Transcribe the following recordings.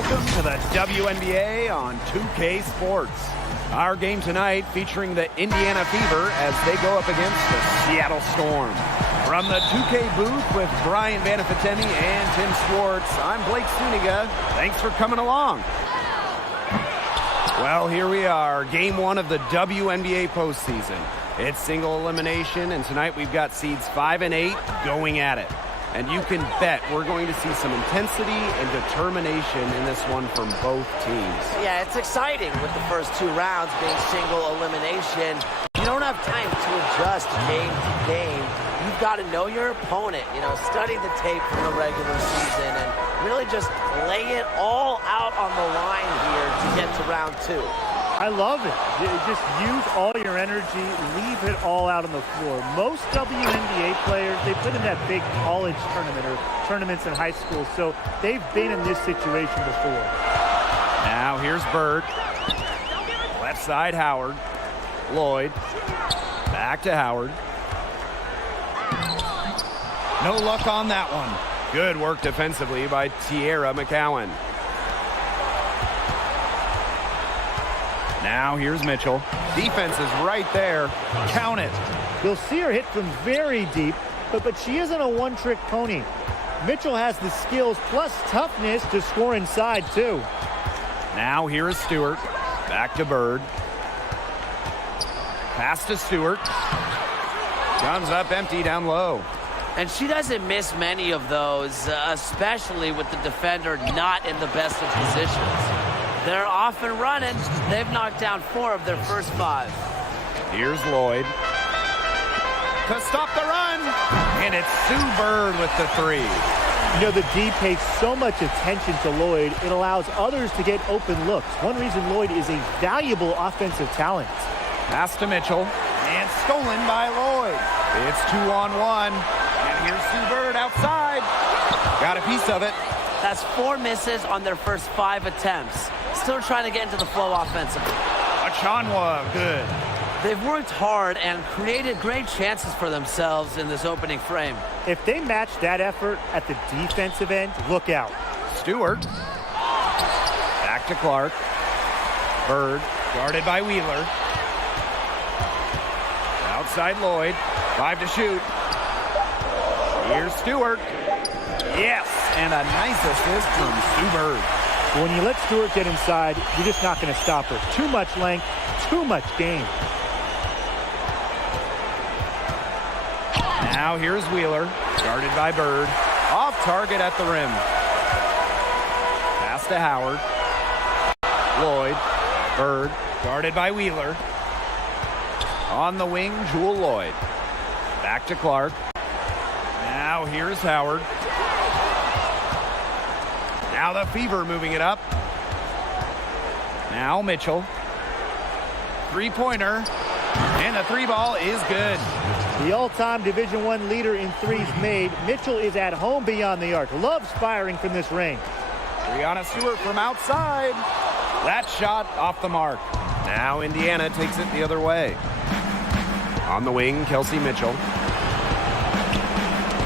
Welcome to the WNBA on 2K Sports. Our game tonight featuring the Indiana Fever as they go up against the Seattle Storm. From the 2K booth with Brian Vanafitemi and Tim Schwartz, I'm Blake Suniga. Thanks for coming along. Well, here we are, game one of the WNBA postseason. It's single elimination, and tonight we've got seeds 5 and 8 going at it. And you can bet we're going to see some intensity and determination in this one from both teams. Yeah, it's exciting with the first two rounds being single elimination. You don't have time to adjust game to game. You've got to know your opponent, study the tape from the regular season and really just lay it all out on the line here to get to round two. I love it. Just use all your energy, leave it all out on the floor. Most WNBA players, they put in that big college tournament or tournaments in high school, so they've been in this situation before. Now here's Bird. Left side, Howard. Lloyd. Back to Howard. No luck on that one. Good work defensively by Tierra McCowan. Now here's Mitchell. Defense is right there. Count it. You'll see her hit from very deep, but she isn't a one-trick pony. Mitchell has the skills plus toughness to score inside, too. Now here is Stewart. Back to Bird. Pass to Stewart. Comes up empty down low. And she doesn't miss many of those, especially with the defender not in the best of positions. They're off and running. They've knocked down 4 of their first 5. Here's Lloyd. To stop the run. And it's Sue Bird with the 3. The D pays so much attention to Lloyd, it allows others to get open looks. One reason Lloyd is a valuable offensive talent. Pass to Mitchell. And stolen by Lloyd. It's 2-on-1. And here's Sue Bird outside. Got a piece of it. That's 4 misses on their first 5 attempts. Still trying to get into the flow offensively. Achanwa, good. They've worked hard and created great chances for themselves in this opening frame. If they match that effort at the defensive end, look out. Stewart. Back to Clark. Bird, guarded by Wheeler. Outside Lloyd. 5 to shoot. Here's Stewart. Yes, and a nice assist from Sue Bird. When you let Stewart get inside, you're just not going to stop her. Too much length, too much game. Now here's Wheeler, guarded by Bird. Off target at the rim. Pass to Howard. Lloyd. Bird, guarded by Wheeler. On the wing, Jewel Lloyd. Back to Clark. Now here's Howard. Now the Fever moving it up. Now Mitchell. 3-pointer. And the 3 ball is good. The all-time Division I leader in threes made. Mitchell is at home beyond the arc. Loves firing from this range. Brianna Stewart from outside. That shot off the mark. Now Indiana takes it the other way. On the wing, Kelsey Mitchell.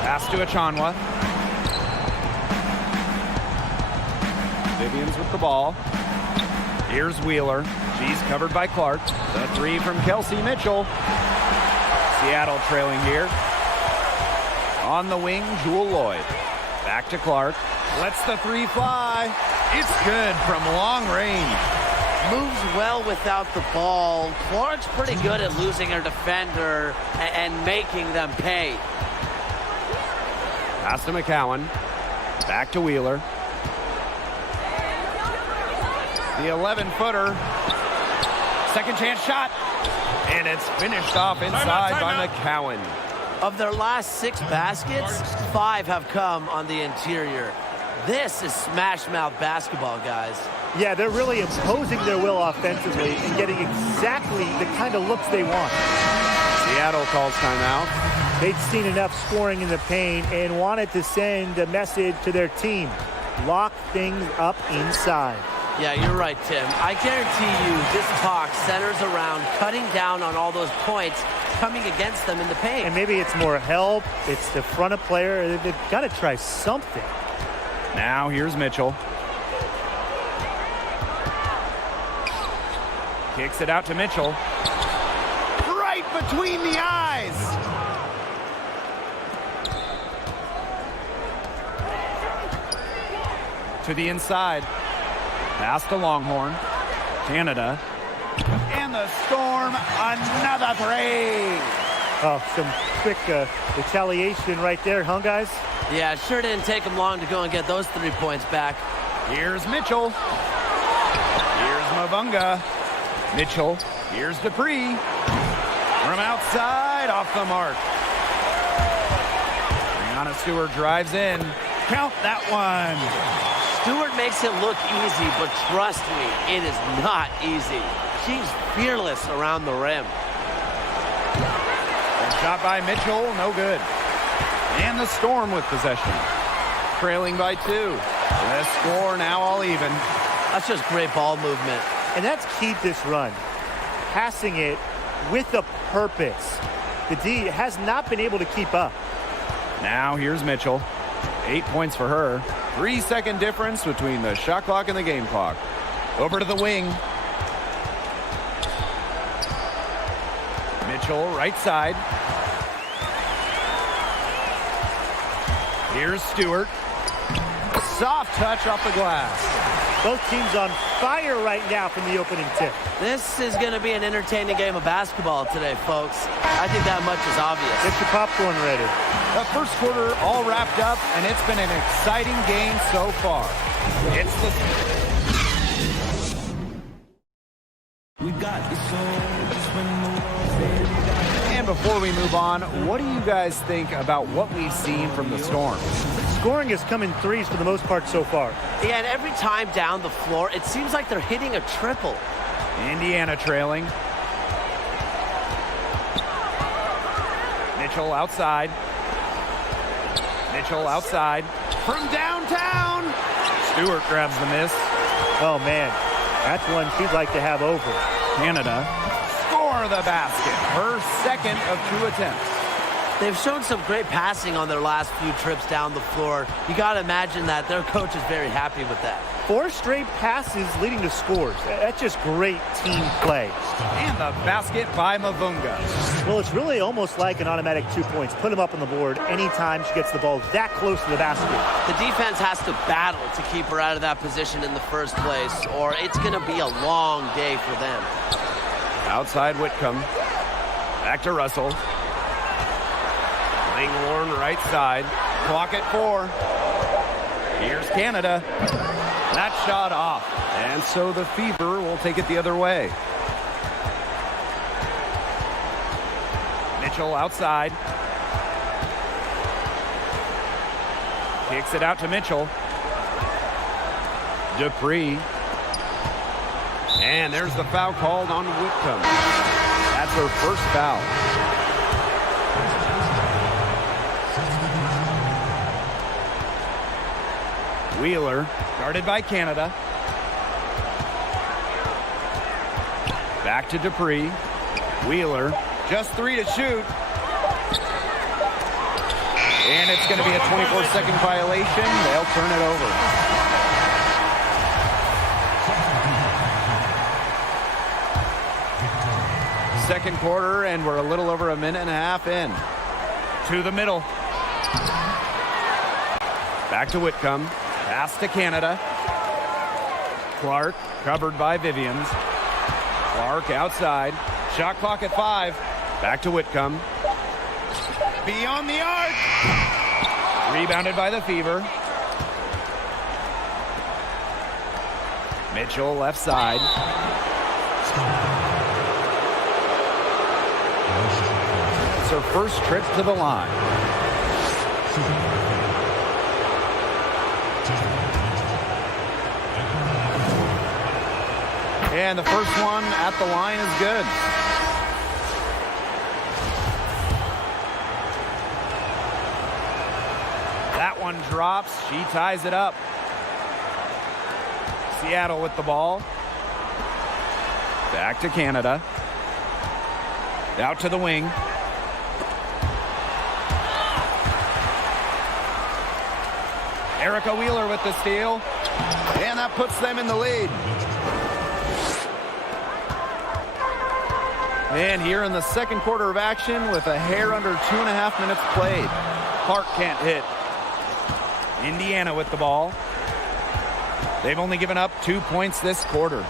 Pass to Achanwa. Vivians with the ball. Here's Wheeler. She's covered by Clark. The 3 from Kelsey Mitchell. Seattle trailing here. On the wing, Jewel Lloyd. Back to Clark. Lets the 3 fly. It's good from long range. Moves well without the ball. Clark's pretty good at losing her defender and making them pay. Pass to McCowan. Back to Wheeler. The 11-footer. Second chance shot. And it's finished off inside by McCowan. Of their last 6 baskets, 5 have come on the interior. This is smash mouth basketball, guys. Yeah, they're really imposing their will offensively and getting exactly the kind of looks they want. Seattle calls timeout. They'd seen enough scoring in the paint and wanted to send a message to their team. Lock things up inside. Yeah, you're right, Tim. I guarantee you this talk centers around cutting down on all those points coming against them in the paint. And maybe it's more help. It's the front of player. They've got to try something. Now here's Mitchell. Kicks it out to Mitchell. Right between the eyes. To the inside. Pass to Longhorn. Canada. And the Storm, another three. Oh, some quick retaliation right there, huh, guys? Yeah, it sure didn't take them long to go and get those 3 points back. Here's Mitchell. Here's Mavunga. Mitchell. Here's Dupree. From outside, off the mark. Brianna Stewart drives in. Count that one. Stewart makes it look easy, but trust me, it is not easy. She's fearless around the rim. Good shot by Mitchell, no good. And the Storm with possession. Trailing by 2. The score now all even. That's just great ball movement. And that's key to this run. Passing it with a purpose. The D has not been able to keep up. Now here's Mitchell. 8 points for her. 3-second difference between the shot clock and the game clock. Over to the wing. Mitchell, right side. Here's Stewart. Soft touch off the glass. Both teams on fire right now from the opening tip. This is going to be an entertaining game of basketball today, folks. I think that much is obvious. Get your popcorn ready. The first quarter all wrapped up, and it's been an exciting game so far. It's the... We got the soul, just when the world. And before we move on, what do you guys think about what we've seen from the Storm? Scoring has come in threes for the most part so far. Yeah, and every time down the floor, it seems like they're hitting a triple. Indiana trailing. Mitchell outside. Mitchell outside. From downtown. Stewart grabs the miss. Oh, man. That's one she'd like to have over. Canada score the basket. Her second of 2 attempts. They've shown some great passing on their last few trips down the floor. You got to imagine that their coach is very happy with that. 4 straight passes leading to scores. That's just great team play. And the basket by Mavunga. Well, it's really almost like an automatic 2 points. Put them up on the board anytime she gets the ball that close to the basket. The defense has to battle to keep her out of that position in the first place, or it's going to be a long day for them. Outside Whitcomb. Back to Russell. Langhorn right side. Clock at 4. Here's Canada. That shot off. And so the Fever will take it the other way. Mitchell outside. Kicks it out to Mitchell. Dupree. And there's the foul called on Whitcomb. That's her first foul. Wheeler, guarded by Canada. Back to Dupree. Wheeler, just 3 to shoot. And it's going to be a 24-second violation. They'll turn it over. Second quarter, and we're a little over a minute and a half in. To the middle. Back to Whitcomb. Pass to Canada. Clark covered by Vivians. Clark outside. Shot clock at 5. Back to Whitcomb. Beyond the arc. Rebounded by the Fever. Mitchell left side. It's her first trip to the line. And the first one at the line is good. That one drops. She ties it up. Seattle with the ball. Back to Canada. Out to the wing. Erica Wheeler with the steal. And that puts them in the lead. And here in the second quarter of action with a hair under 2.5 minutes played. Clark can't hit. Indiana with the ball. They've only given up 2 points this quarter.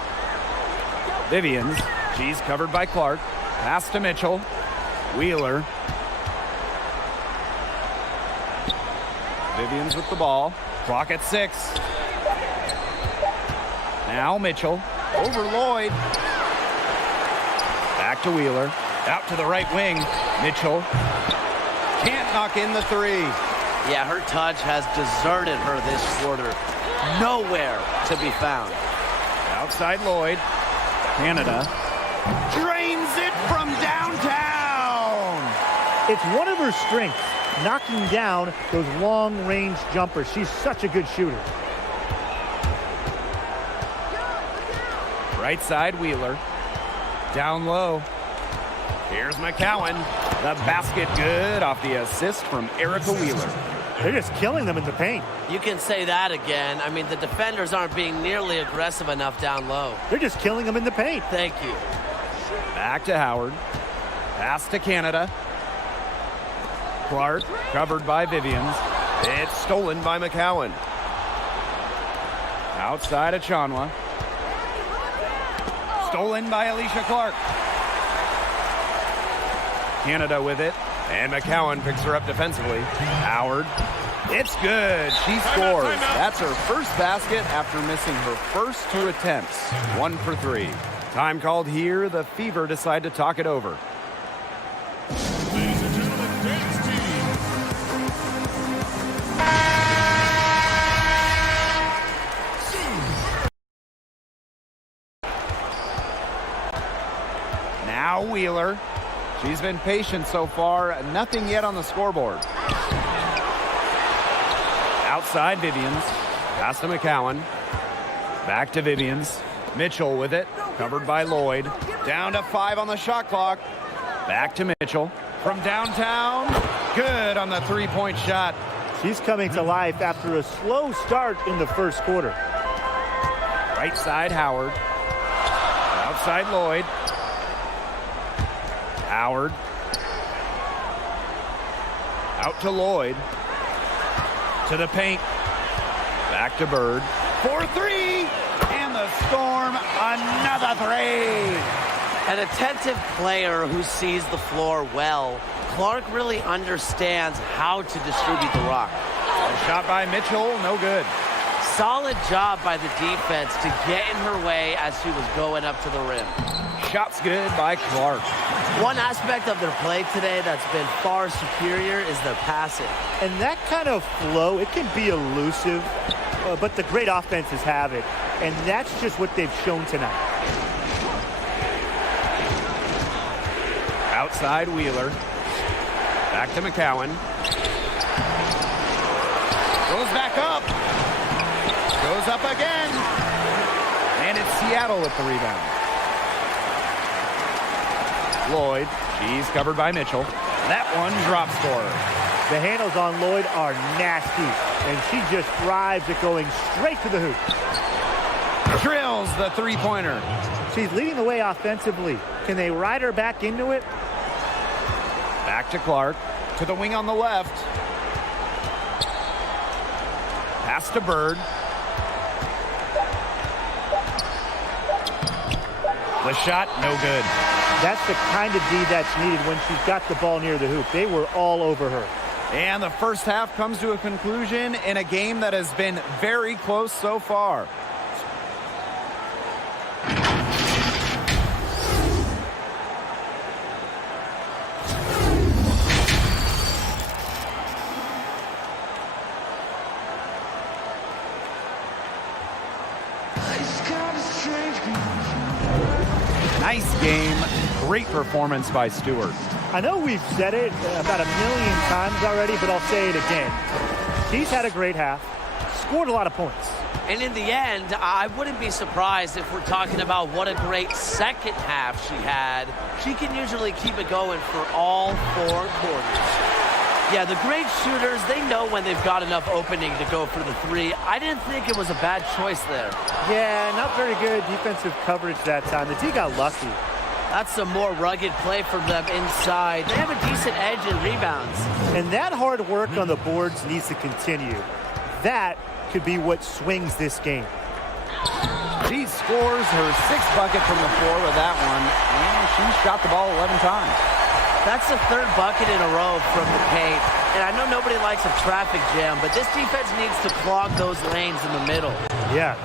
Vivians. She's covered by Clark. Pass to Mitchell. Wheeler. Vivians with the ball. Clock at 6. Now Mitchell. Over Lloyd. Back to Wheeler. Out to the right wing. Mitchell. Can't knock in the 3. Yeah, her touch has deserted her this quarter. Nowhere to be found. Outside Lloyd. Canada. Drains it from downtown. It's one of her strengths, knocking down those long-range jumpers. She's such a good shooter. Right side Wheeler. Down low. Here's McCowan. The basket good off the assist from Erica Wheeler. They're just killing them in the paint. You can say that again. I mean, the defenders aren't being nearly aggressive enough down low. They're just killing them in the paint. Thank you. Back to Howard. Pass to Canada. Clark covered by Vivians. It's stolen by McCowan. Outside of Chanwa. Stolen by Alicia Clark. Canada with it. And McCowan picks her up defensively. Howard. It's good. She scores. That's her first basket after missing her first 2 attempts. 1 for 3. Time called here. The Fever decide to talk it over. Ladies and gentlemen, dance team. Now Wheeler. She's been patient so far. Nothing yet on the scoreboard. Outside Vivians. Pass to McCowan. Back to Vivians. Mitchell with it. Covered by Lloyd. Down to 5 on the shot clock. Back to Mitchell. From downtown. Good on the 3-point shot. She's coming to life after a slow start in the first quarter. Right side Howard. Outside Lloyd. Howard. Out to Lloyd. To the paint. Back to Bird. 4-3. And the Storm, another 3. An attentive player who sees the floor well. Clark really understands how to distribute the rock. A shot by Mitchell, no good. Solid job by the defense to get in her way as she was going up to the rim. Shot's good by Clark. One aspect of their play today that's been far superior is their passing. And that kind of flow, it can be elusive, but the great offenses have it. And that's just what they've shown tonight. Outside Wheeler. Back to McCowan. Goes back up. Goes up again. And it's Seattle with the rebound. Lloyd. She's covered by Mitchell. That one drops for her. The handles on Lloyd are nasty, and she just thrives at going straight to the hoop. Drills the 3-pointer. She's leading the way offensively. Can they ride her back into it? Back to Clark. To the wing on the left. Pass to Bird. The shot, no good. That's the kind of D that's needed when she's got the ball near the hoop. They were all over her. And the first half comes to a conclusion in a game that has been very close so far. Nice game. Great performance by Stewart. I know we've said it about 1 million times already, but I'll say it again. She's had a great half, scored a lot of points. And in the end, I wouldn't be surprised if we're talking about what a great second half she had. She can usually keep it going for all 4 quarters. Yeah, the great shooters, they know when they've got enough opening to go for the 3. I didn't think it was a bad choice there. Yeah, not very good defensive coverage that time. The D got lucky. That's some more rugged play from them inside. They have a decent edge in rebounds. And that hard work on the boards needs to continue. That could be what swings this game. She scores her 6th bucket from the floor with that one, and she shot the ball 11 times. That's the 3rd bucket in a row from the paint. And I know nobody likes a traffic jam, but this defense needs to clog those lanes in the middle. Yeah,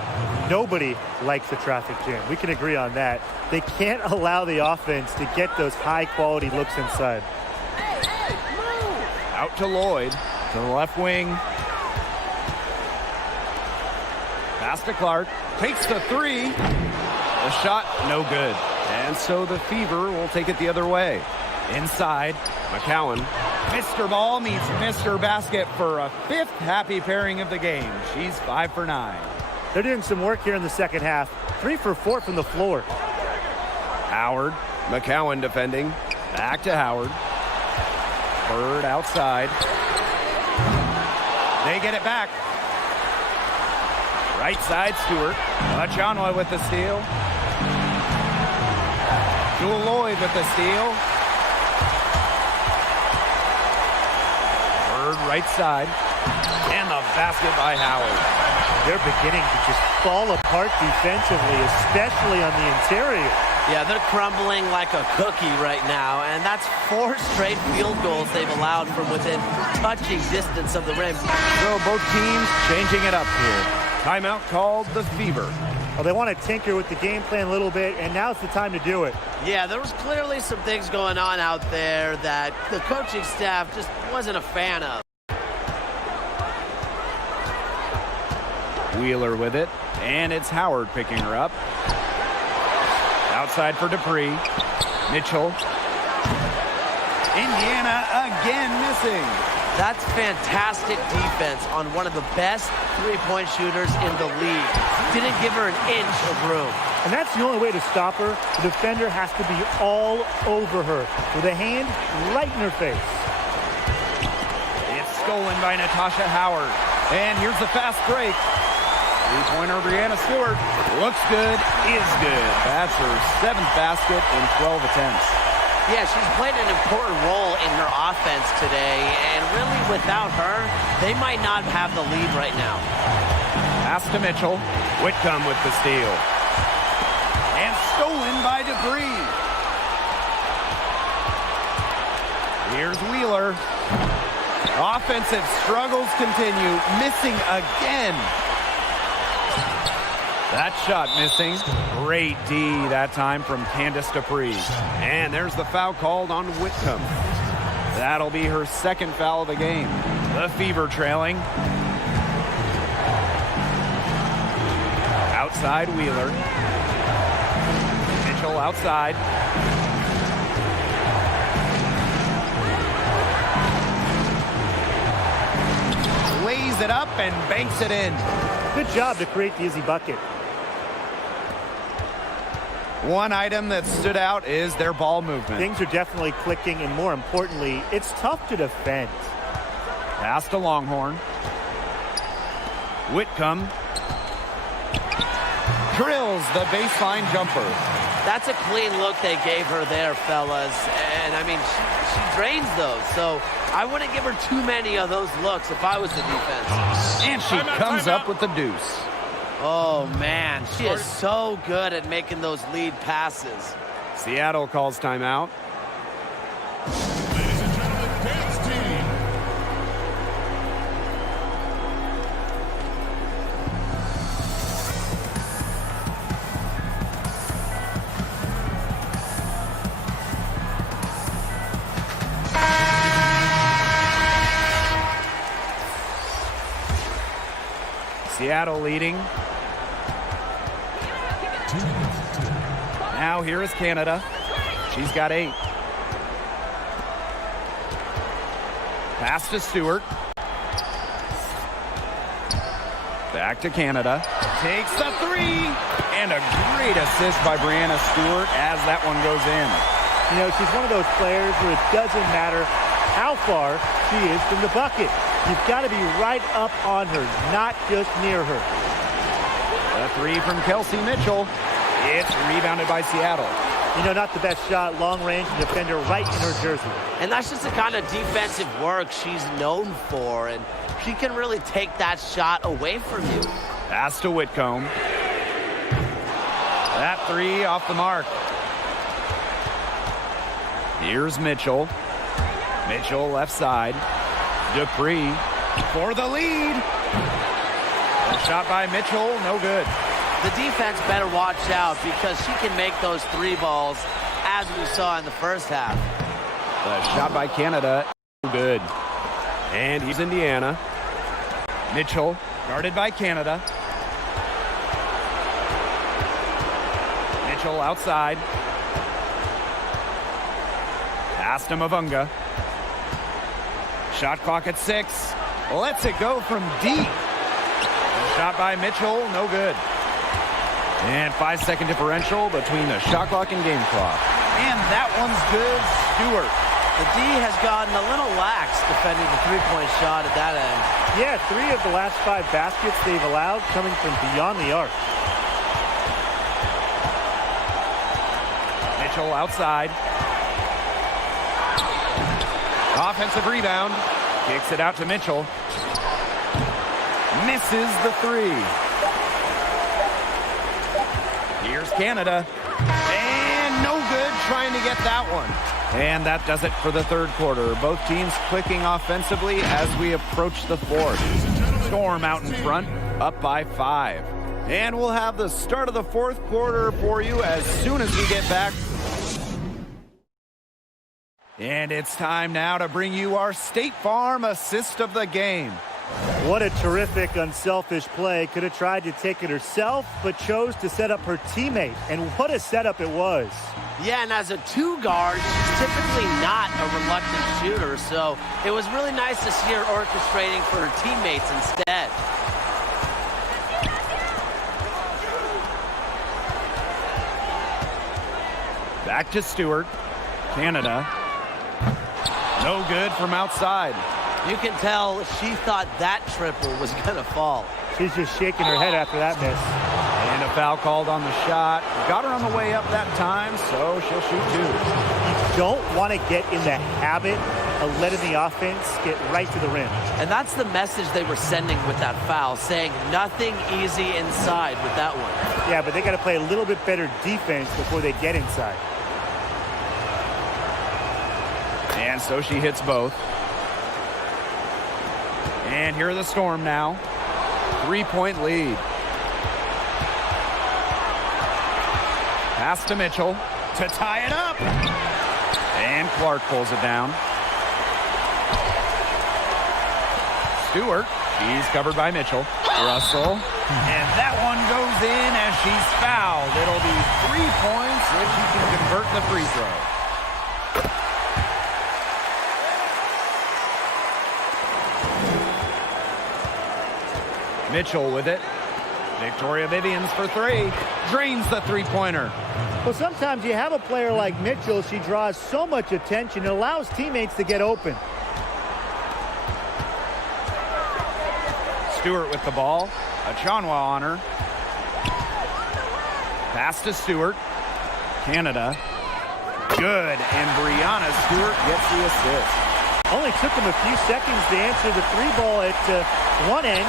nobody likes the traffic jam. We can agree on that. They can't allow the offense to get those high-quality looks inside. Out to Lloyd, to the left wing. Pass to Clark, takes the 3. The shot, no good. And so the Fever will take it the other way. Inside, McCowan. Mr. Ball meets Mr. Basket for a 5th happy pairing of the game. She's 5 for 9. They're doing some work here in the second half. 3 for 4 from the floor. Howard, McCowan defending. Back to Howard. Bird outside. They get it back. Right side, Stewart. Achanwa with the steal. Jewel Lloyd with the steal. Bird right side. And the basket by Howard. They're beginning to just fall apart defensively, especially on the interior. Yeah, they're crumbling like a cookie right now, and that's 4 straight field goals they've allowed from within touching distance of the rim. So both teams changing it up here. Timeout called the Fever. Well, they want to tinker with the game plan a little bit, and now's the time to do it. Yeah, there was clearly some things going on out there that the coaching staff just wasn't a fan of. Wheeler with it, and it's Howard picking her up. Outside for Dupree. Mitchell. Indiana again missing. That's fantastic defense on one of the best three-point shooters in the league. Didn't give her an inch of room. And that's the only way to stop her. The defender has to be all over her with a hand right in her face. It's stolen by Natasha Howard. And here's the fast break. Three-pointer Brianna Stewart. Looks good, is good. That's her 7th basket in 12 attempts. Yeah, she's played an important role in her offense today, and really without her, they might not have the lead right now. Pass to Mitchell. Whitcomb with the steal. And stolen by Dupree. Here's Wheeler. Offensive struggles continue. Missing again. That shot missing. Great D that time from Candace Dupree. And there's the foul called on Whitcomb. That'll be her 2nd foul of the game. The Fever trailing. Outside Wheeler. Mitchell outside. Lays it up and banks it in. Good job to create the easy bucket. One item that stood out is their ball movement. Things are definitely clicking, and more importantly, it's tough to defend. Pass to Longhorn. Whitcomb drills the baseline jumper. That's a clean look they gave her there, fellas. And, I mean, she drains those. So I wouldn't give her too many of those looks if I was the defense. And she comes up with the deuce. Oh, man. She is so good at making those lead passes. Seattle calls timeout. Ladies and gentlemen, dance team. Seattle leading. Now here is Canada. She's got 8. Pass to Stewart. Back to Canada. Takes the 3. And a great assist by Brianna Stewart as that one goes in. You know, she's one of those players where it doesn't matter how far she is from the bucket. You've got to be right up on her, not just near her. The 3 from Kelsey Mitchell. It's rebounded by Seattle. You know, not the best shot, long range, defender right in her jersey. And that's just the kind of defensive work she's known for, and she can really take that shot away from you. Pass to Whitcomb. That three off the mark. Here's Mitchell. Mitchell left side. Dupree for the lead. A shot by Mitchell, no good. The defense better watch out because she can make those three balls as we saw in the first half. The shot by Canada, no good. And he's Indiana. Mitchell guarded by Canada. Mitchell outside. Pass to Mavunga. Shot clock at 6. Lets it go from deep. A shot by Mitchell, no good. And 5-second differential between the shot clock and game clock. And that one's good. Stewart. The D has gotten a little lax defending the three-point shot at that end. Yeah, 3 of the last 5 baskets they've allowed coming from beyond the arc. Mitchell outside. Offensive rebound. Kicks it out to Mitchell. Misses the 3. Here's Canada. And no good trying to get that one. And that does it for the third quarter. Both teams clicking offensively as we approach the fourth. Storm out in front, up by 5. And we'll have the start of the fourth quarter for you as soon as we get back. And it's time now to bring you our State Farm assist of the game. What a terrific, unselfish play. Could have tried to take it herself, but chose to set up her teammate. And what a setup it was. Yeah, and as a 2-guard, she's typically not a reluctant shooter, so it was really nice to see her orchestrating for her teammates instead. Back to Stewart. Canada. No good from outside. You can tell she thought that triple was going to fall. She's just shaking her head after that miss. And a foul called on the shot. Got her on the way up that time, so she'll shoot 2. You don't want to get in the habit of letting the offense get right to the rim. And that's the message they were sending with that foul, saying nothing easy inside with that one. Yeah, but they got to play a little bit better defense before they get inside. And so she hits both. And here are the Storm now. 3-point lead. Pass to Mitchell to tie it up. And Clark pulls it down. Stewart, she's covered by Mitchell. Russell. And that one goes in as she's fouled. It'll be 3 points if she can convert the free throw. Mitchell with it. Victoria Vivians for 3. Drains the three-pointer. Well, sometimes you have a player like Mitchell. She draws so much attention. It allows teammates to get open. Stewart with the ball. Achanwa on her. Pass to Stewart. Canada. Good. And Brianna Stewart gets the assist. Only took them a few seconds to answer the 3-ball at one end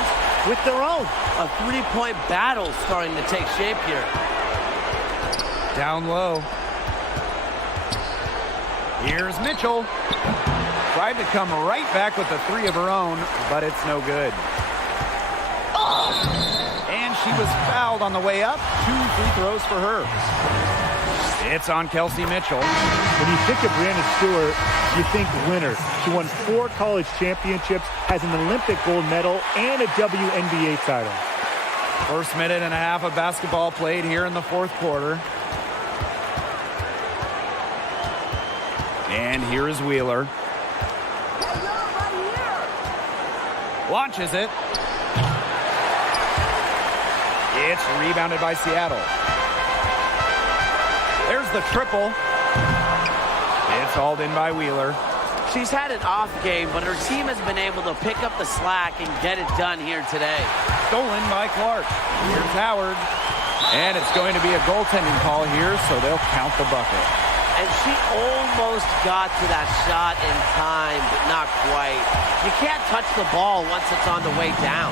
with their own. A 3-point battle starting to take shape here. Down low. Here's Mitchell. Tried to come right back with a 3 of her own, but it's no good. And she was fouled on the way up. 2 free throws for her. It's on Kelsey Mitchell. When you think of Brianna Stewart, you think winner. She won 4 college championships, has an Olympic gold medal, and a WNBA title. First minute and a half of basketball played here in the fourth quarter. And here is Wheeler. Launches it. It's rebounded by Seattle. There's the triple. It's hauled in by Wheeler. She's had an off game, but her team has been able to pick up the slack and get it done here today. Stolen by Clark. Here's Howard. And it's going to be a goaltending call here, so they'll count the bucket. And she almost got to that shot in time, but not quite. You can't touch the ball once it's on the way down.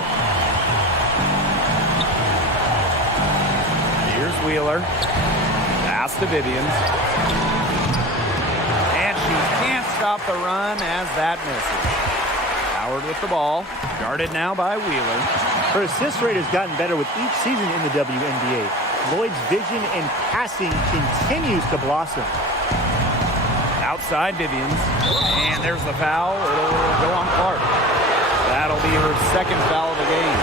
Here's Wheeler. Pass to Vivians. And she can't stop the run as that misses. Howard with the ball. Guarded now by Wheeler. Her assist rate has gotten better with each season in the WNBA. Lloyd's vision and passing continues to blossom. Outside Vivians. And there's the foul. It'll go on Clark. That'll be her second foul of the game.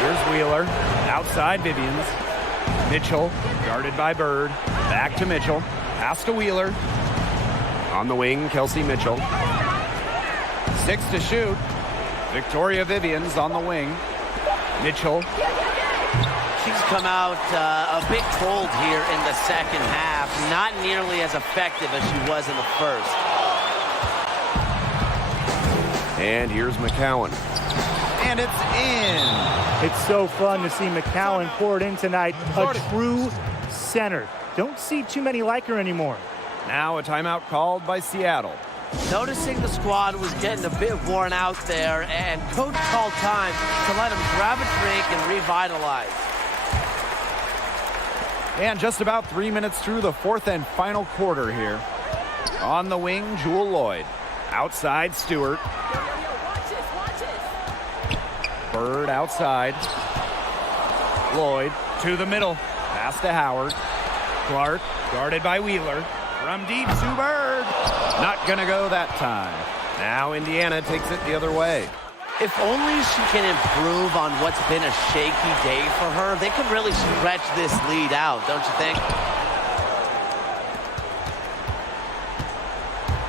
Here's Wheeler. Outside Vivians. Mitchell, guarded by Bird. Back to Mitchell. Pass to Wheeler. On the wing, Kelsey Mitchell. 6 to shoot. Victoria Vivians on the wing. Mitchell. She's come out a bit cold here in the second half. Not nearly as effective as she was in the first. And here's McCowan. And it's in. It's so fun to see McCowan pour it in tonight. A true center. Don't see too many like her anymore. Now a timeout called by Seattle. Noticing the squad was getting a bit worn out there, and coach called time to let them grab a drink and revitalize. And just about 3 minutes through the fourth and final quarter here. On the wing, Jewel Lloyd. Outside, Stewart. Bird outside. Lloyd to the middle. Pass to Howard. Clark guarded by Wheeler. From deep, Sue Bird. Not going to go that time. Now Indiana takes it the other way. If only she can improve on what's been a shaky day for her, they could really stretch this lead out, don't you think?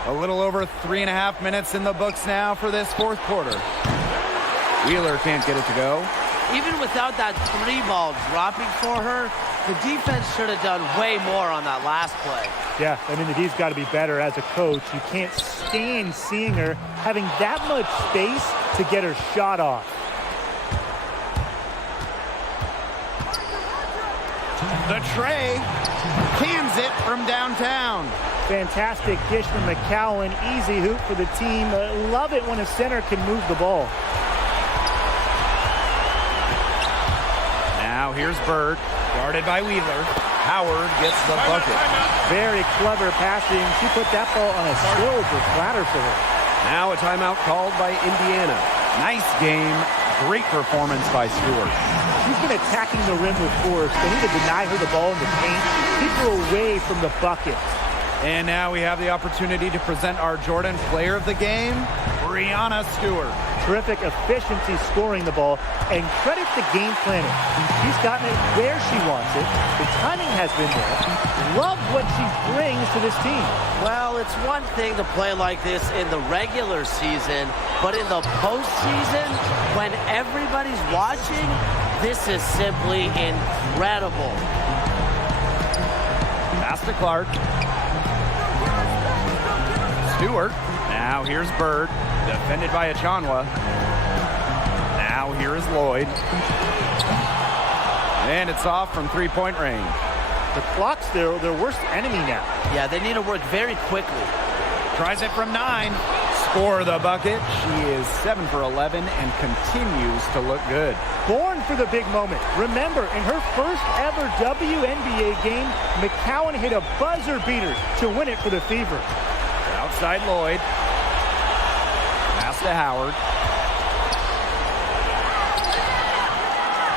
A little over 3.5 minutes in the books now for this fourth quarter. Wheeler can't get it to go. Even without that 3-ball dropping for her, the defense should have done way more on that last play. Yeah, I mean, the D's got to be better as a coach. You can't stand seeing her having that much space to get her shot off. The tray cans it from downtown. Fantastic dish from McCowan. Easy hoop for the team. Love it when a center can move the ball. Now here's Bird, guarded by Wheeler. Howard gets the bucket. Very clever passing. She put that ball on a silver platter for her. Now a timeout called by Indiana. Nice game. Great performance by Stewart. She's been attacking the rim with force. They need to deny her the ball in the paint. Keep her away from the bucket. And now we have the opportunity to present our Jordan Player of the Game, Breanna Stewart. Terrific efficiency scoring the ball, and credit the game planning. She's gotten it where she wants it. The timing has been there. Love what she brings to this team. Well, it's one thing to play like this in the regular season, but in the postseason, when everybody's watching, this is simply incredible. Pass to Clark. Stewart. Now here's Bird, defended by Achanwa. Now here is Lloyd. And it's off from three-point range. The clock's their worst enemy now. Yeah, they need to work very quickly. Tries it from 9. Score the bucket. She is 7 for 11 and continues to look good. Born for the big moment. Remember, in her first ever WNBA game, McCowan hit a buzzer beater to win it for the Fever. Outside Lloyd. Pass to Howard.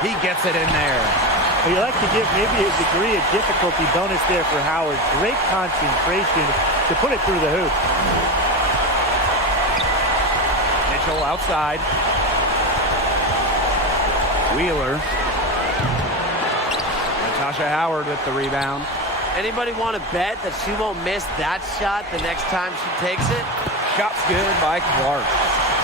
He gets it in there. Well, you like to give maybe a degree of difficulty bonus there for Howard. Great concentration to put it through the hoop. Mitchell outside. Wheeler. Natasha Howard with the rebound. Anybody want to bet that she won't miss that shot the next time she takes it? Shot's good by Clark.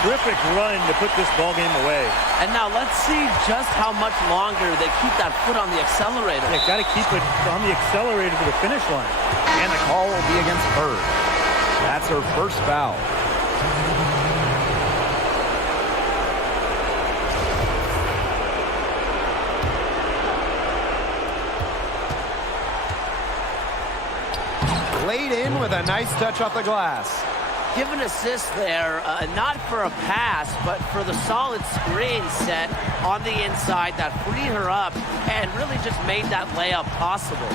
Terrific run to put this ball game away. And now let's see just how much longer they keep that foot on the accelerator. They've got to keep it on the accelerator to the finish line. And the call will be against Bird. That's her first foul. Laid in with a nice touch off the glass. Give an assist there, not for a pass, but for the solid screen set on the inside that freed her up and really just made that layup possible.